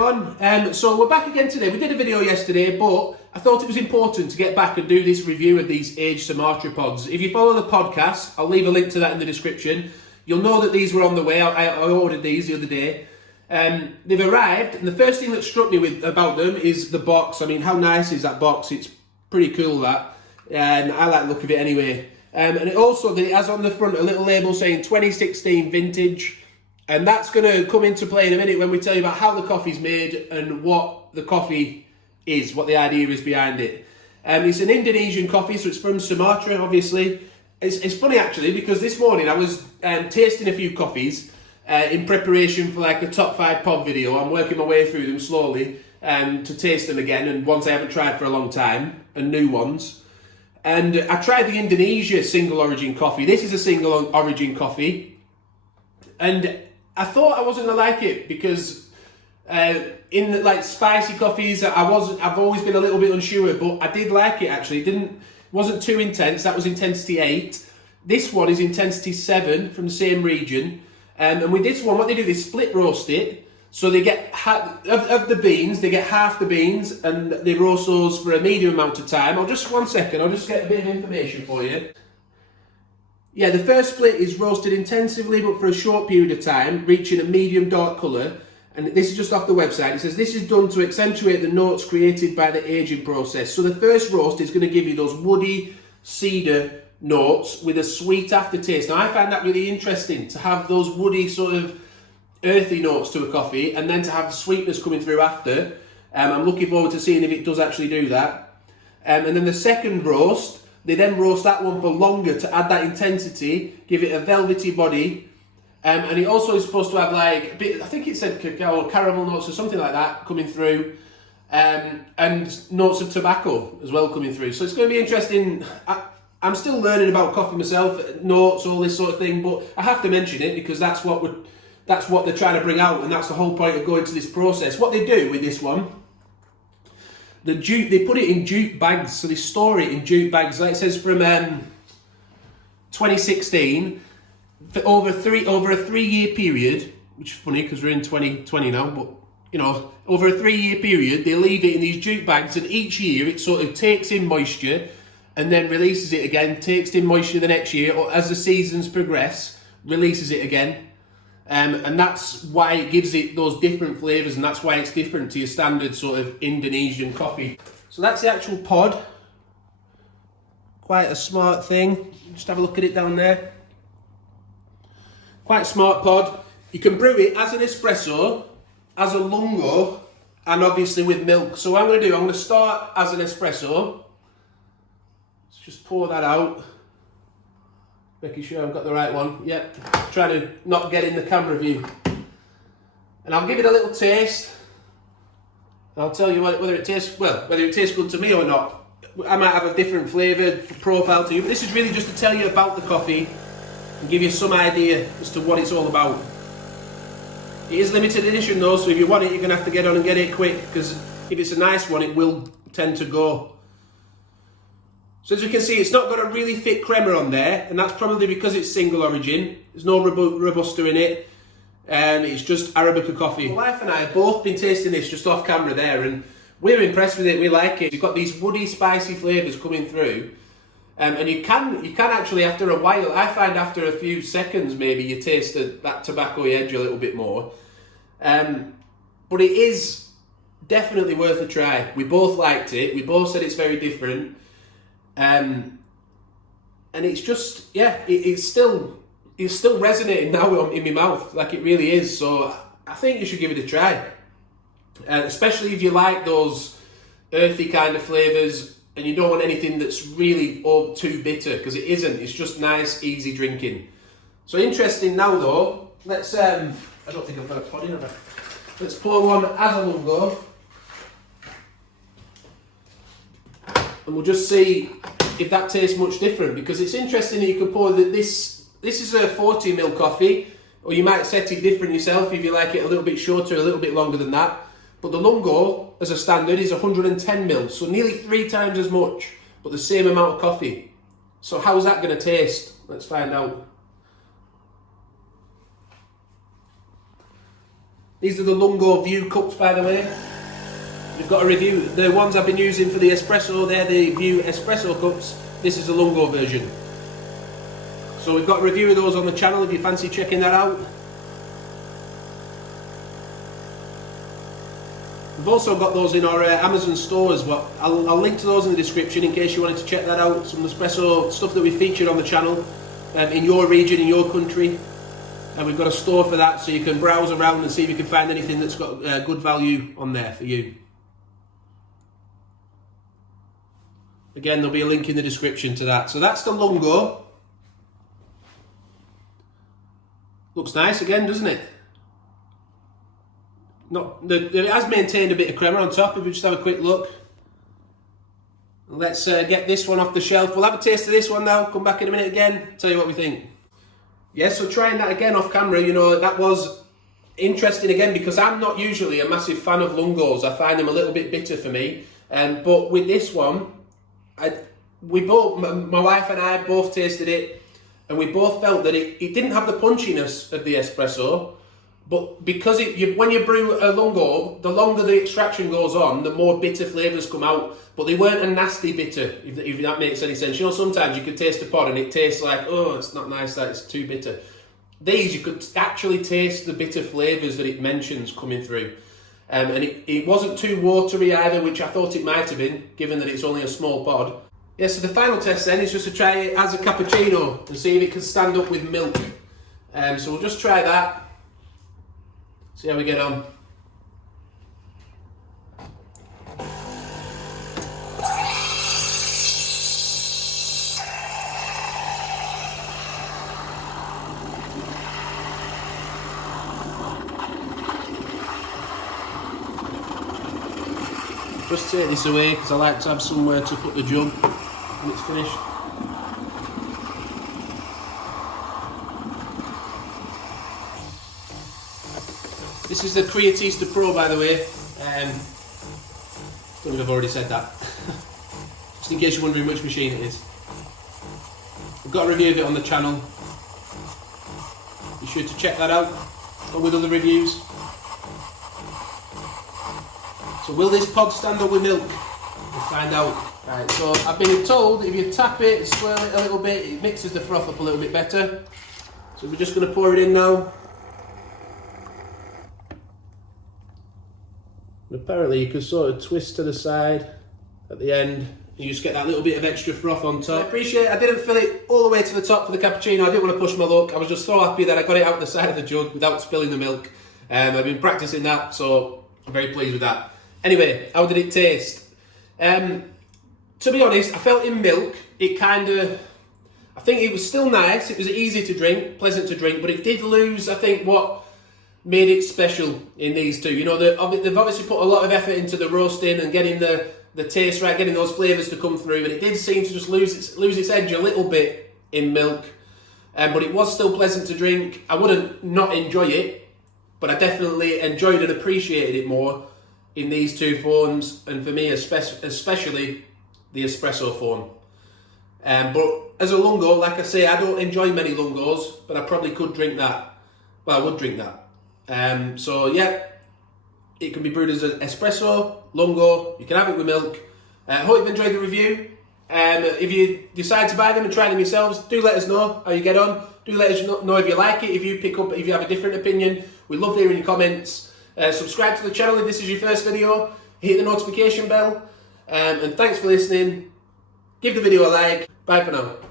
everyone. So we're back again today. We did a video yesterday, but I thought it was important to get back and do this review of these aged Sumatra pods. If you follow the podcast, I'll leave a link to that in the description. You'll know that these were on the way. I ordered these the other day. They've arrived, and the first thing that struck me about them is the box. I mean, how nice is that box? It's pretty cool, that. And I like the look of it anyway. And it also has on the front a little label saying 2016 vintage. And that's going to come into play in a minute when we tell you about how the coffee's made and what the coffee is, what the idea is behind it. It's an Indonesian coffee, so it's from Sumatra, obviously. It's funny, actually, because this morning I was tasting a few coffees in preparation for like a top 5 pod video. I'm working my way through them slowly to taste them again, and ones I haven't tried for a long time, and new ones. And I tried the Indonesia single origin coffee. This is a single origin coffee. And I thought I wasn't gonna like it because in the, like spicy coffees, I've always been a little bit unsure, but I did like it actually. It wasn't too intense. That was intensity 8. This one is intensity 7 from the same region. And with this one, what they do, they split roast it. So they get of the beans, they get half the beans, and they roast those for a medium amount of time. I'll just get a bit of information for you. Yeah, the first split is roasted intensively but for a short period of time, reaching a medium dark colour. And this is just off the website. It says this is done to accentuate the notes created by the aging process. So the first roast is going to give you those woody cedar notes with a sweet aftertaste. Now I find that really interesting, to have those woody sort of earthy notes to a coffee and then to have the sweetness coming through after. I'm looking forward to seeing if it does actually do that. And then the second roast, they then roast that one for longer to add that intensity, give it a velvety body. And it also is supposed to have like a bit, I think it said cacao or caramel notes or something like that coming through. And notes of tobacco as well coming through. So it's going to be interesting. I'm still learning about coffee myself, notes, all this sort of thing, but I have to mention it because that's what they're trying to bring out, and that's the whole point of going to this process. What they do with this one, they put it in jute bags, so they store it in jute bags. Like it says from 2016, for over a 3-year period, which is funny because we're in 2020 now, but you know, over a 3-year period, they leave it in these jute bags, and each year it sort of takes in moisture and then releases it again, takes in moisture the next year, or as the seasons progress, releases it again. And that's why it gives it those different flavours, and that's why it's different to your standard sort of Indonesian coffee. So that's the actual pod. Quite a smart thing. Just have a look at it down there. Quite a smart pod. You can brew it as an espresso, as a lungo, and obviously with milk. So what I'm going to do, I'm going to start as an espresso. Let's just pour that out. Making sure I've got the right one. Yep. Trying to not get in the camera view. And I'll give it a little taste. I'll tell you whether it tastes good to me or not. I might have a different flavour profile to you, but this is really just to tell you about the coffee and give you some idea as to what it's all about. It is limited edition though, so if you want it, you're going to have to get on and get it quick, because if it's a nice one, it will tend to go. So as you can see, it's not got a really thick crema on there, and that's probably because it's single origin. There's no Robusta in it, and it's just Arabica coffee. My wife and I have both been tasting this just off camera there, and we're impressed with it. We like it. You've got these woody, spicy flavours coming through, and you can actually, after a while, I find after a few seconds maybe, you taste that tobacco edge a little bit more. But it is definitely worth a try. We both liked it. We both said it's very different. And it's just, yeah, it's still resonating now in my mouth, like it really is. So I think you should give it a try, especially if you like those earthy kind of flavours and you don't want anything that's really too bitter, because it isn't. It's just nice, easy drinking. So interesting now though. Let's I don't think I've got a pod in, have I? Let's pour one as a lungo. And we'll just see if that tastes much different, because it's interesting that you can pour this is a 40ml coffee, or you might set it different yourself if you like it a little bit shorter, a little bit longer than that. But the Lungo, as a standard, is 110ml, so nearly 3 times as much, but the same amount of coffee. So how's that going to taste? Let's find out. These are the Lungo View cups, by the way. We've got a review. The ones I've been using for the espresso, they're the View espresso cups. This is the Lungo version. So we've got a review of those on the channel if you fancy checking that out. We've also got those in our Amazon store as well. I'll link to those in the description in case you wanted to check that out. Some Nespresso stuff that we featured on the channel in your region, in your country. And we've got a store for that, so you can browse around and see if you can find anything that's got good value on there for you. Again, there'll be a link in the description to that. So that's the Lungo. Looks nice again, doesn't it? It has maintained a bit of crema on top. If we just have a quick look. Let's get this one off the shelf. We'll have a taste of this one now. Come back in a minute again. Tell you what we think. Yeah, so trying that again off camera, you know, that was interesting again because I'm not usually a massive fan of Lungos. I find them a little bit bitter for me. But with this one, my wife and I both tasted it, and we both felt that it didn't have the punchiness of the espresso. But because when you brew a Lungo, the longer the extraction goes on, the more bitter flavours come out. But they weren't a nasty bitter, if that makes any sense. You know, sometimes you could taste a pod and it tastes like, oh, it's not nice, that it's too bitter. These, you could actually taste the bitter flavours that it mentions coming through. And it wasn't too watery either, which I thought it might have been, given that it's only a small pod. Yeah, so the final test then is just to try it as a cappuccino and see if it can stand up with milk. So we'll just try that. See how we get on. Just take this away because I like to have somewhere to put the jug when it's finished. This is the Taste Pro, by the way. I don't know if I've already said that. Just in case you're wondering which machine it is. We've got a review of it on the channel. Be sure to check that out, or with other reviews. So will this pod stand up with milk? We'll find out. Right, so I've been told if you tap it, swirl it a little bit, it mixes the froth up a little bit better. So we're just going to pour it in now. And apparently you can sort of twist to the side at the end and you just get that little bit of extra froth on top. I appreciate it. I didn't fill it all the way to the top for the cappuccino. I didn't want to push my luck. I was just so happy that I got it out the side of the jug without spilling the milk. I've been practicing that, so I'm very pleased with that. Anyway, how did it taste? To be honest, I felt in milk, I think it was still nice. It was easy to drink, pleasant to drink, but it did lose, I think, what made it special in these two. You know, they've obviously put a lot of effort into the roasting and getting the taste right, getting those flavours to come through, but it did seem to just lose its edge a little bit in milk. But it was still pleasant to drink. I wouldn't not enjoy it, but I definitely enjoyed and appreciated it more in these two forms, and for me especially the espresso form. But as a Lungo, like I say, I don't enjoy many Lungos, but I probably could drink that. Well, I would drink that. So yeah, it can be brewed as an espresso, Lungo. You can have it with milk. I hope you've enjoyed the review. If you decide to buy them and try them yourselves, do let us know how you get on. Do let us know if you like it, if you have a different opinion. We love hearing your comments. Subscribe to the channel if this is your first video. Hit the notification bell. And thanks for listening. Give the video a like. Bye for now.